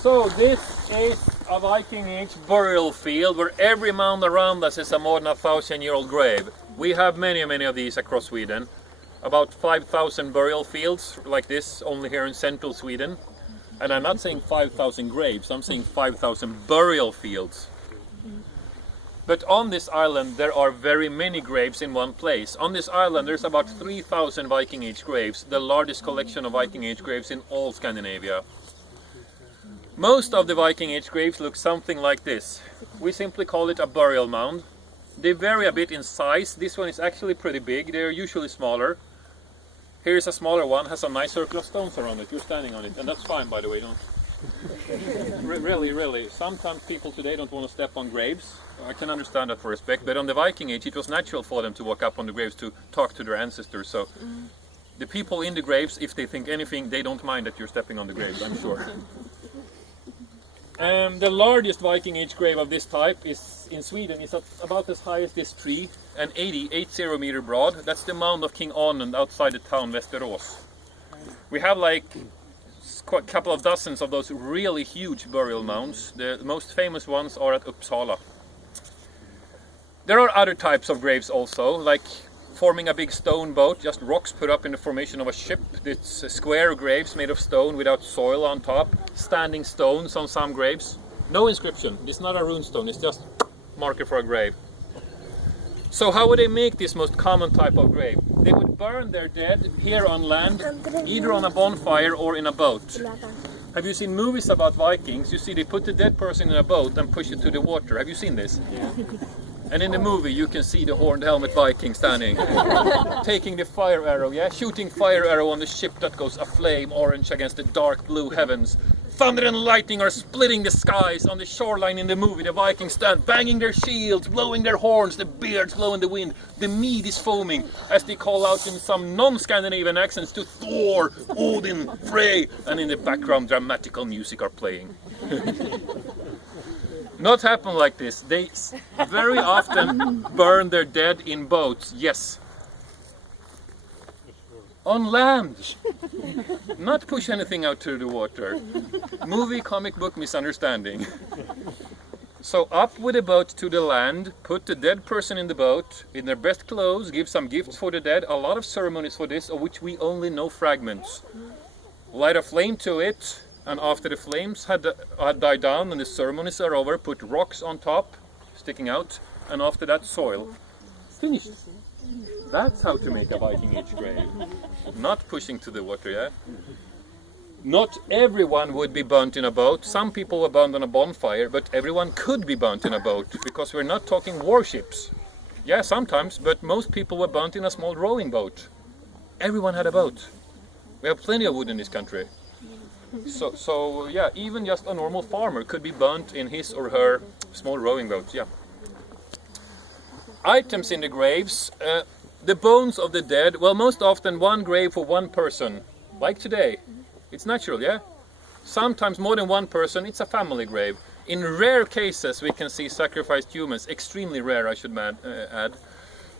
So this is a Viking Age burial field where every mound around us is a more than 1,000-year-old grave. We have many of these across Sweden. About 5,000 burial fields like this only here in central Sweden. And I'm not saying 5,000 graves, I'm saying 5,000 burial fields. But on this island there are very many graves in one place. On this island there's about 3,000 Viking Age graves, the largest collection of Viking Age graves in all Scandinavia. Most of the Viking Age graves look something like this. We simply call it a burial mound. They vary a bit in size. This one is actually pretty big, they're usually smaller. Here's a smaller one, has a nice circle of stones around it. You're standing on it, and that's fine, by the way. Don't. Really. Sometimes people today don't want to step on graves. I can understand that for respect, but on the Viking Age it was natural for them to walk up on the graves to talk to their ancestors. So the people in the graves, if they think anything, they don't mind that you're stepping on the graves, I'm sure. The largest Viking Age grave of this type is in Sweden. It's about as high as this tree and 80 meter broad. That's the mound of King Anund outside the town Västerås. We have like a couple of dozens of those really huge burial mounds. The most famous ones are at Uppsala. There are other types of graves also, like forming a big stone boat, just rocks put up in the formation of a ship. It's square graves made of stone without soil on top, standing stones on some graves. No inscription, it's not a rune stone, it's just marker for a grave. So how would they make this most common type of grave? They would burn their dead here on land, either on a bonfire or in a boat. Have you seen movies about Vikings? You see they put the dead person in a boat and push it to the water. Have you seen this? Yeah. And in the movie you can see the horned helmet Viking standing, taking the fire arrow, shooting fire arrow on the ship that goes aflame orange against the dark blue heavens. Thunder and lightning are splitting the skies. On the shoreline in the movie the Vikings stand banging their shields, blowing their horns, the beards blow in the wind, the mead is foaming as they call out in some non-Scandinavian accents to Thor, Odin, Frey, and in the background dramatical music are playing. Not happen like this. They very often burn their dead in boats, yes. On land. Not push anything out to the water. Movie, comic book misunderstanding. So up with the boat to the land, put the dead person in the boat, in their best clothes, give some gifts for the dead, a lot of ceremonies for this, of which we only know fragments. Light a flame to it, and after the flames had died down and the ceremonies are over, put rocks on top, sticking out, and after that soil. Finished. That's how to make a Viking Age grave. Not pushing to the water, yeah? Not everyone would be burnt in a boat. Some people were burned on a bonfire, but everyone could be burnt in a boat, because we're not talking warships. Yeah, sometimes, but most people were burnt in a small rowing boat. Everyone had a boat. We have plenty of wood in this country. So yeah, even just a normal farmer could be burnt in his or her small rowing boat, yeah. Items in the graves, the bones of the dead, well, most often one grave for one person, like today. It's natural, yeah? Sometimes more than one person, it's a family grave. In rare cases we can see sacrificed humans, extremely rare I should add.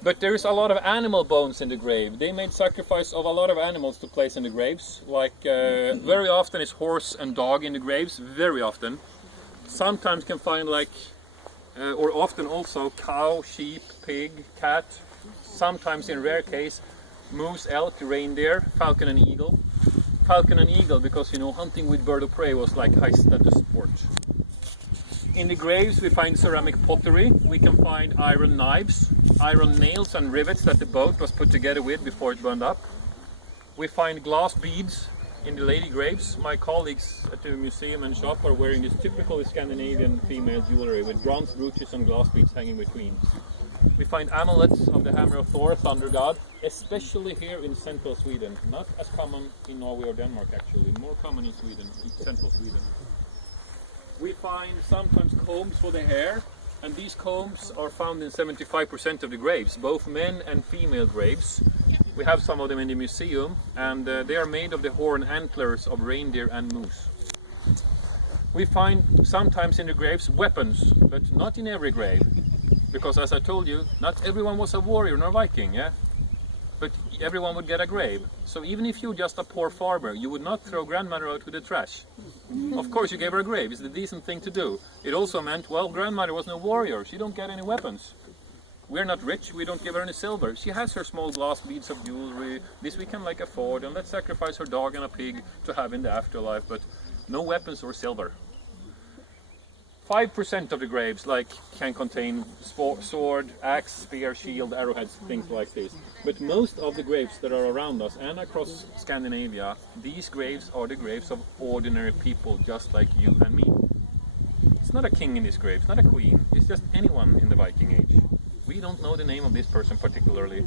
But there is a lot of animal bones in the grave. They made sacrifice of a lot of animals to place in the graves. Like very often is horse and dog in the graves, very often. Sometimes can find like, or often also cow, sheep, pig, cat. Sometimes in rare case, moose, elk, reindeer, falcon and eagle. Falcon and eagle because, you know, hunting with bird of prey was like high status sport. In the graves we find ceramic pottery, we can find iron knives, iron nails and rivets that the boat was put together with before it burned up. We find glass beads in the lady graves. My colleagues at the museum and shop are wearing this typical Scandinavian female jewelry with bronze brooches and glass beads hanging between. We find amulets of the hammer of Thor, thunder god, especially here in central Sweden. Not as common in Norway or Denmark actually, more common in Sweden, in central Sweden. We find sometimes combs for the hair, and these combs are found in 75% of the graves, both men and female graves. We have some of them in the museum, and they are made of the horn antlers of reindeer and moose. We find sometimes in the graves weapons, but not in every grave, because as I told you, not everyone was a warrior nor Viking, yeah? but everyone would get a grave. So even if you're just a poor farmer, you would not throw grandmother out with the trash. Of course you gave her a grave, it's the decent thing to do. It also meant, well, grandmother was no warrior, she don't get any weapons. We're not rich, we don't give her any silver. She has her small glass beads of jewelry, this we can like afford, and let's sacrifice her dog and a pig to have in the afterlife, but no weapons or silver. 5% of the graves can contain sword, axe, spear, shield, arrowheads, things like this. But most of the graves that are around us and across Scandinavia, these graves are the graves of ordinary people just like you and me. It's not a king in this grave, it's not a queen, it's just anyone in the Viking Age. We don't know the name of this person particularly.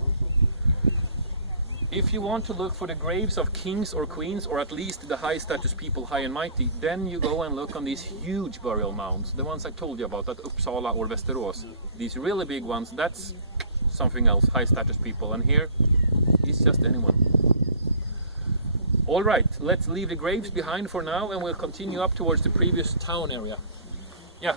If you want to look for the graves of kings or queens, or at least the high status people, high and mighty, then you go and look on these huge burial mounds, the ones I told you about at Uppsala or Västerås. These really big ones, that's something else, high status people, and here it's just anyone. Alright, let's leave the graves behind for now and we'll continue up towards the previous town area. Yeah.